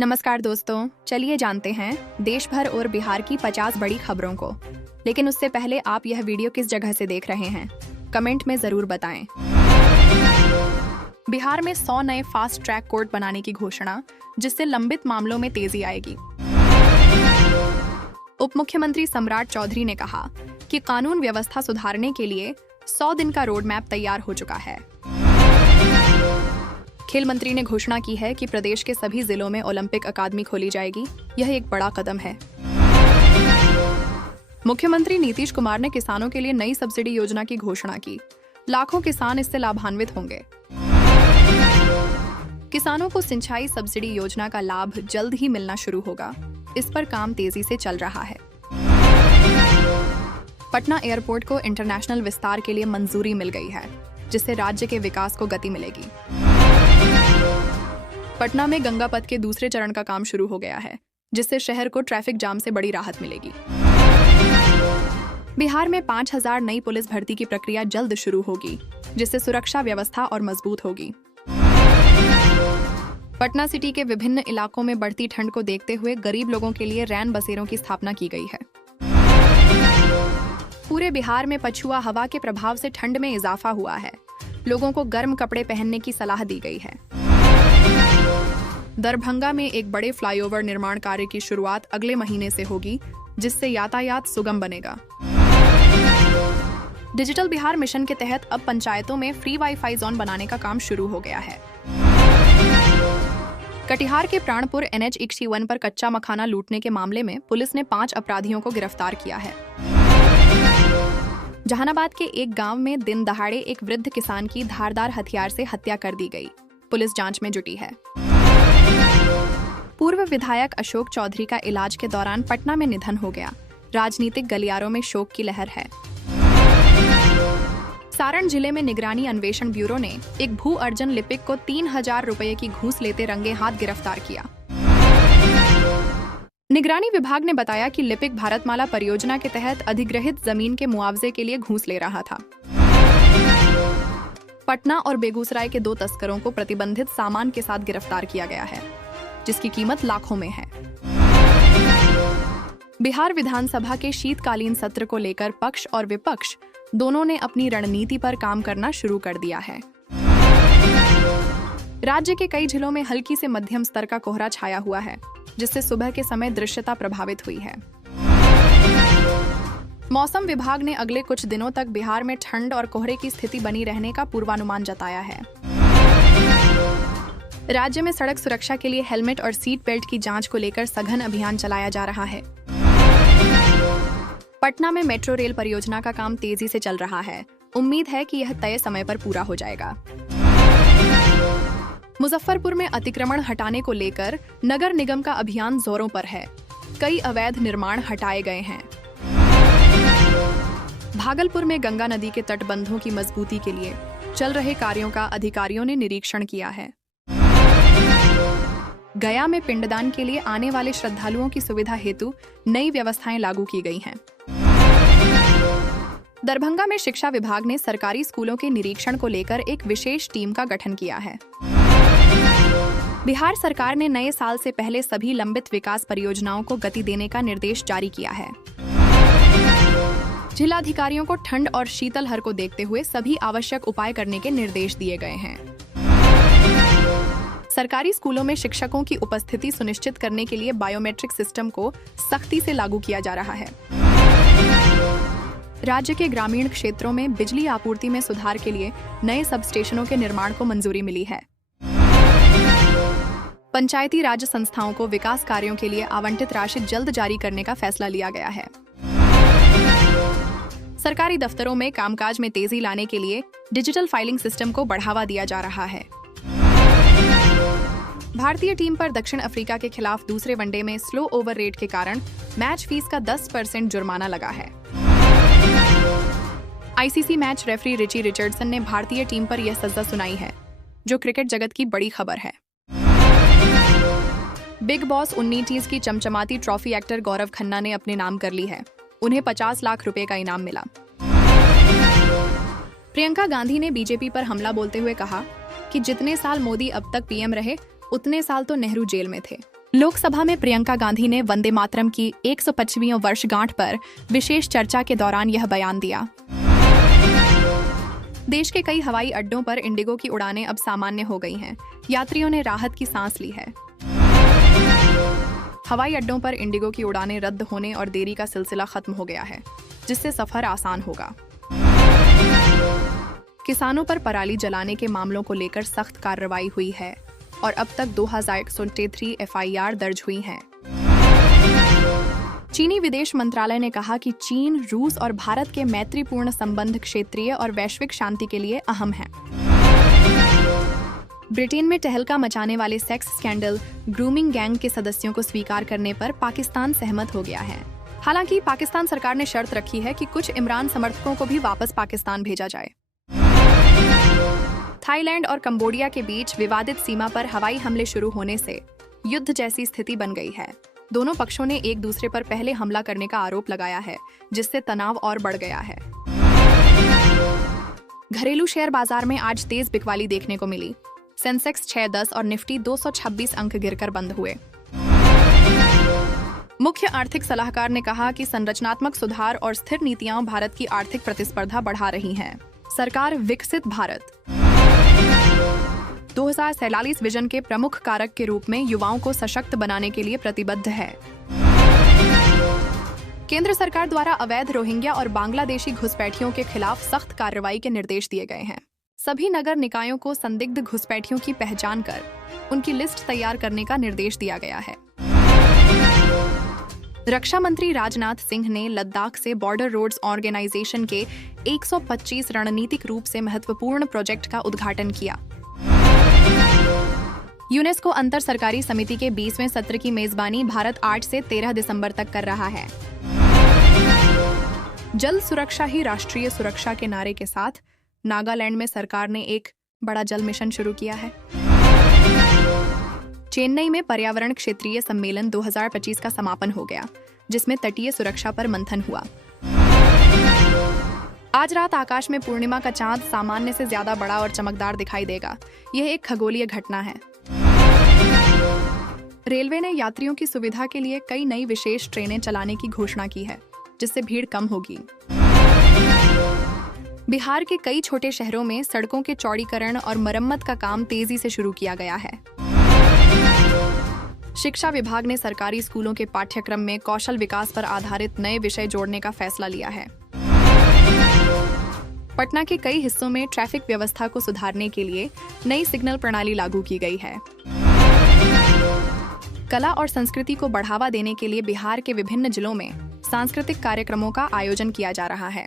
नमस्कार दोस्तों, चलिए जानते हैं देश भर और बिहार की 50 बड़ी खबरों को। लेकिन उससे पहले आप यह वीडियो किस जगह से देख रहे हैं, कमेंट में जरूर बताएं। बिहार में 100 नए फास्ट ट्रैक कोर्ट बनाने की घोषणा, जिससे लंबित मामलों में तेजी आएगी। उप मुख्यमंत्री सम्राट चौधरी ने कहा कि कानून व्यवस्था सुधारने के लिए 100 दिन का रोड मैप तैयार हो चुका है। खेल मंत्री ने घोषणा की है कि प्रदेश के सभी जिलों में ओलंपिक अकादमी खोली जाएगी। यह एक बड़ा कदम है। मुख्यमंत्री नीतीश कुमार ने किसानों के लिए नई सब्सिडी योजना की घोषणा की। लाखों किसान इससे लाभान्वित होंगे। किसानों को सिंचाई सब्सिडी योजना का लाभ जल्द ही मिलना शुरू होगा। इस पर काम तेजी से चल रहा है। पटना एयरपोर्ट को इंटरनेशनल विस्तार के लिए मंजूरी मिल गई है, जिससे राज्य के विकास को गति मिलेगी। पटना में गंगा पथ के दूसरे चरण का काम शुरू हो गया है, जिससे शहर को ट्रैफिक जाम से बड़ी राहत मिलेगी। बिहार में 5000 नई पुलिस भर्ती की प्रक्रिया जल्द शुरू होगी, जिससे सुरक्षा व्यवस्था और मजबूत होगी। पटना सिटी के विभिन्न इलाकों में बढ़ती ठंड को देखते हुए गरीब लोगों के लिए रैन बसेरों की स्थापना की गई है। पूरे बिहार में पछुआ हवा के प्रभाव से ठंड में इजाफा हुआ है। लोगों को गर्म कपड़े पहनने की सलाह दी गई है। दरभंगा में एक बड़े फ्लाईओवर निर्माण कार्य की शुरुआत अगले महीने से होगी, जिससे यातायात सुगम बनेगा। डिजिटल बिहार मिशन के तहत अब पंचायतों में फ्री वाईफाई जोन बनाने का काम शुरू हो गया है। कटिहार के प्राणपुर NH 61 पर कच्चा मखाना लूटने के मामले में पुलिस ने 5 अपराधियों को गिरफ्तार किया है। जहानाबाद के एक गांव में दिन दहाड़े एक वृद्ध किसान की धारदार हथियार से हत्या कर दी गई। पुलिस जांच में जुटी है। पूर्व विधायक अशोक चौधरी का इलाज के दौरान पटना में निधन हो गया। राजनीतिक गलियारों में शोक की लहर है। सारण जिले में निगरानी अन्वेषण ब्यूरो ने एक भू अर्जन लिपिक को 3000 रुपये की घूस लेते रंगे हाथ गिरफ्तार किया। निगरानी विभाग ने बताया कि लिपिक भारतमाला परियोजना के तहत अधिग्रहित जमीन के मुआवजे के लिए घूस ले रहा था। पटना और बेगूसराय के 2 तस्करों को प्रतिबंधित सामान के साथ गिरफ्तार किया गया है, जिसकी कीमत लाखों में है। बिहार विधानसभा के शीतकालीन सत्र को लेकर पक्ष और विपक्ष दोनों ने अपनी रणनीति पर काम करना शुरू कर दिया है। राज्य के कई जिलों में हल्की से मध्यम स्तर का कोहरा छाया हुआ है, जिससे सुबह के समय दृश्यता प्रभावित हुई है। मौसम विभाग ने अगले कुछ दिनों तक बिहार में ठंड और कोहरे की स्थिति बनी रहने का पूर्वानुमान जताया है। राज्य में सड़क सुरक्षा के लिए हेलमेट और सीट बेल्ट की जांच को लेकर सघन अभियान चलाया जा रहा है। पटना में मेट्रो रेल परियोजना का काम तेजी से चल रहा है। उम्मीद है कि यह तय समय पर पूरा हो जाएगा। मुजफ्फरपुर में अतिक्रमण हटाने को लेकर नगर निगम का अभियान जोरों पर है। कई अवैध निर्माण हटाए गए हैं। भागलपुर में गंगा नदी के तटबंधों की मजबूती के लिए चल रहे कार्यों का अधिकारियों ने निरीक्षण किया है। गया में पिंडदान के लिए आने वाले श्रद्धालुओं की सुविधा हेतु नई व्यवस्थाएं लागू की गई हैं। दरभंगा में शिक्षा विभाग ने सरकारी स्कूलों के निरीक्षण को लेकर एक विशेष टीम का गठन किया है। बिहार सरकार ने नए साल से पहले सभी लंबित विकास परियोजनाओं को गति देने का निर्देश जारी किया है। जिलाधिकारियों को ठंड और शीतलहर को देखते हुए सभी आवश्यक उपाय करने के निर्देश दिए गए हैं। सरकारी स्कूलों में शिक्षकों की उपस्थिति सुनिश्चित करने के लिए बायोमेट्रिक सिस्टम को सख्ती से लागू किया जा रहा है। राज्य के ग्रामीण क्षेत्रों में बिजली आपूर्ति में सुधार के लिए नए सब स्टेशनों के निर्माण को मंजूरी मिली है। पंचायती राज संस्थाओं को विकास कार्यों के लिए आवंटित राशि जल्द जारी करने का फैसला लिया गया है। सरकारी दफ्तरों में कामकाज में तेजी लाने के लिए डिजिटल फाइलिंग सिस्टम को बढ़ावा दिया जा रहा है। भारतीय टीम पर दक्षिण अफ्रीका के खिलाफ दूसरे वनडे में स्लो ओवर रेट के कारण मैच फीस का 10% जुर्माना लगा है। ICC match referee Richie Richardson ने भारतीय टीम पर यह सजा सुनाई है, जो क्रिकेट जगत की बड़ी खबर है। बिग बॉस 19 की चमचमाती ट्रॉफी एक्टर गौरव खन्ना ने अपने नाम कर ली है। उन्हें 50 लाख रुपए का इनाम मिला। प्रियंका गांधी ने बीजेपी पर हमला बोलते हुए कहा कि जितने साल मोदी अब तक PM रहे, उतने साल तो नेहरू जेल में थे। लोकसभा में प्रियंका गांधी ने वंदे मातरम की 125वीं वर्षगांठ पर विशेष चर्चा के दौरान यह बयान दिया। देश के कई हवाई अड्डों पर इंडिगो की उड़ानें अब सामान्य हो गई हैं। यात्रियों ने राहत की सांस ली है। हवाई अड्डों पर इंडिगो की उड़ानें रद्द होने और देरी का सिलसिला खत्म हो गया है, जिससे सफर आसान होगा। किसानों पर पराली जलाने के मामलों को लेकर सख्त कार्रवाई हुई है और अब तक 2183 FIR दर्ज हुई हैं। चीनी विदेश मंत्रालय ने कहा कि चीन, रूस और भारत के मैत्रीपूर्ण संबंध क्षेत्रीय और वैश्विक शांति के लिए अहम हैं। ब्रिटेन में तहलका मचाने वाले सेक्स स्कैंडल ग्रूमिंग गैंग के सदस्यों को स्वीकार करने पर पाकिस्तान सहमत हो गया है। हालांकि पाकिस्तान सरकार ने शर्त रखी है कि कुछ इमरान समर्थकों को भी वापस पाकिस्तान भेजा जाए। थाईलैंड और कंबोडिया के बीच विवादित सीमा पर हवाई हमले शुरू होने से युद्ध जैसी स्थिति बन गई है। दोनों पक्षों ने एक दूसरे पर पहले हमला करने का आरोप लगाया है, जिससे तनाव और बढ़ गया है। घरेलू शेयर बाजार में आज तेज बिकवाली देखने को मिली। सेंसेक्स 610 और निफ्टी 226 अंक गिरकर बंद हुए। मुख्य आर्थिक सलाहकार ने कहा कि संरचनात्मक सुधार और स्थिर नीतियां भारत की आर्थिक प्रतिस्पर्धा बढ़ा रही हैं। सरकार विकसित भारत 2047 विजन के प्रमुख कारक के रूप में युवाओं को सशक्त बनाने के लिए प्रतिबद्ध है। केंद्र सरकार द्वारा अवैध रोहिंग्या और बांग्लादेशी घुसपैठियों के खिलाफ सख्त कार्रवाई के निर्देश दिए गए हैं। सभी नगर निकायों को संदिग्ध घुसपैठियों की पहचान कर उनकी लिस्ट तैयार करने का निर्देश दिया गया है। रक्षा मंत्री राजनाथ सिंह ने लद्दाख से बॉर्डर रोड्स ऑर्गेनाइजेशन के 125 रणनीतिक रूप से महत्वपूर्ण प्रोजेक्ट का उद्घाटन किया। यूनेस्को अंतर सरकारी समिति के 20वें सत्र की मेजबानी भारत 8 से 13 दिसंबर तक कर रहा है। जल सुरक्षा ही राष्ट्रीय सुरक्षा के नारे के साथ नागालैंड में सरकार ने एक बड़ा जल मिशन शुरू किया है। चेन्नई में पर्यावरण क्षेत्रीय सम्मेलन 2025 का समापन हो गया, जिसमें तटीय सुरक्षा पर मंथन हुआ। आज रात आकाश में पूर्णिमा का चांद सामान्य से ज्यादा बड़ा और चमकदार दिखाई देगा। यह एक खगोलीय घटना है। रेलवे ने यात्रियों की सुविधा के लिए कई नई विशेष ट्रेनें चलाने की घोषणा की है, जिससे भीड़ कम होगी। बिहार के कई छोटे शहरों में सड़कों के चौड़ीकरण और मरम्मत का काम तेजी से शुरू किया गया है। शिक्षा विभाग ने सरकारी स्कूलों के पाठ्यक्रम में कौशल विकास पर आधारित नए विषय जोड़ने का फैसला लिया है। पटना के कई हिस्सों में ट्रैफिक व्यवस्था को सुधारने के लिए नई सिग्नल प्रणाली लागू की गई है। कला और संस्कृति को बढ़ावा देने के लिए बिहार के विभिन्न जिलों में सांस्कृतिक कार्यक्रमों का आयोजन किया जा रहा है।